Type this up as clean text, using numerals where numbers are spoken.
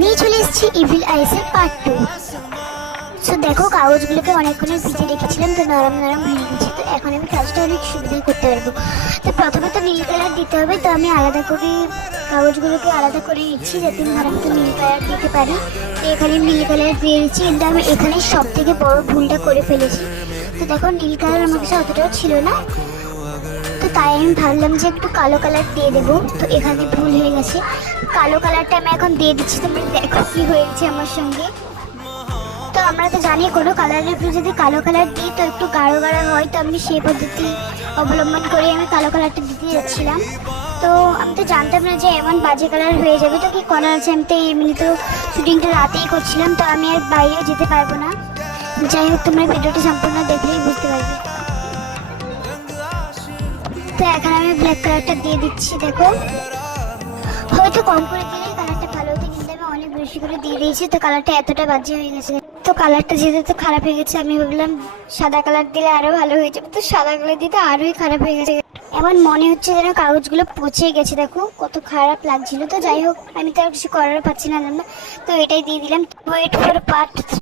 নিয়ে চলে এসেছি ইভিল আইসের পার্ট 2। সো দেখো, কাগজগুলোকে অনেকক্ষণের ভিজে রেখেছিলাম, তো নরম নরম হয়ে গেছে। তো এখন আমি কাজটা অনেক সুবিধাই করতে পারবো। তো প্রথমে তো নীল কালার দিতে হবে, তো আমি আলাদা করে কাগজগুলোকে আলাদা করে নিচ্ছি যাতে আমি নীল কালার দিতে পারি। তো এখানে নীল কালার দিয়ে দিচ্ছি, কিন্তু আমি এখানে সব থেকে বড় ভুলটা করে ফেলেছি। তো দেখো, নীল কালার আমার কাছে অতটাও ছিল না, তো তাই আমি ভাবলাম যে একটু কালো কালার দিয়ে দেবো। তো এখানে ভুল হয়ে গেছে, কালো কালারটা আমি এখন দিয়ে দিচ্ছি। তোমরা দেখো কি হয়েছে আমার সঙ্গে। তো আমরা তো জানি কোনো কালারের উপরে যদি কালো কালার দিই তো একটু গাঢ় গাঢ় হয়, তো আমি সেই পদ্ধতি অবলম্বন করে আমি কালো কালারটা দিতে যাচ্ছিলাম। তো আমি তো জানতাম না যে এমন বাজে কালার হয়ে যাবে। তো কি করার আছে, আমি তো এমনি তো শুটিংটা রাতেই করছিলাম, তো আমি আর বাইরেও যেতে পারবো না। যাই হোক, তোমরা ভিডিওটি সম্পূর্ণ দেখলেই বুঝতে পারবে। তো এখন আমি ব্ল্যাক কালারটা দিয়ে দিচ্ছি। দেখো, হয়তো কম করে দিলে কালারটা ভালো হতো, কিন্তু আমি অনেক বেশি করে দিয়ে দিয়েছি, তো কালারটা এতটা বাজে হয়ে গেছে। তো কালারটা যেহেতু তো খারাপ হয়ে গেছে, আমি ভাবলাম সাদা কালার দিলে আরো ভালো হয়ে যাবে। তো সাদা কালার দিতে আরোই খারাপ হয়ে গেছে, এমন মনে হচ্ছে যেন কাগজগুলো পচে গেছে। দেখো কত খারাপ লাগছিল। তো যাই হোক, আমি তো আর কিছু করার পাচ্ছি না, তো এটাই দিয়ে দিলাম। Wait for part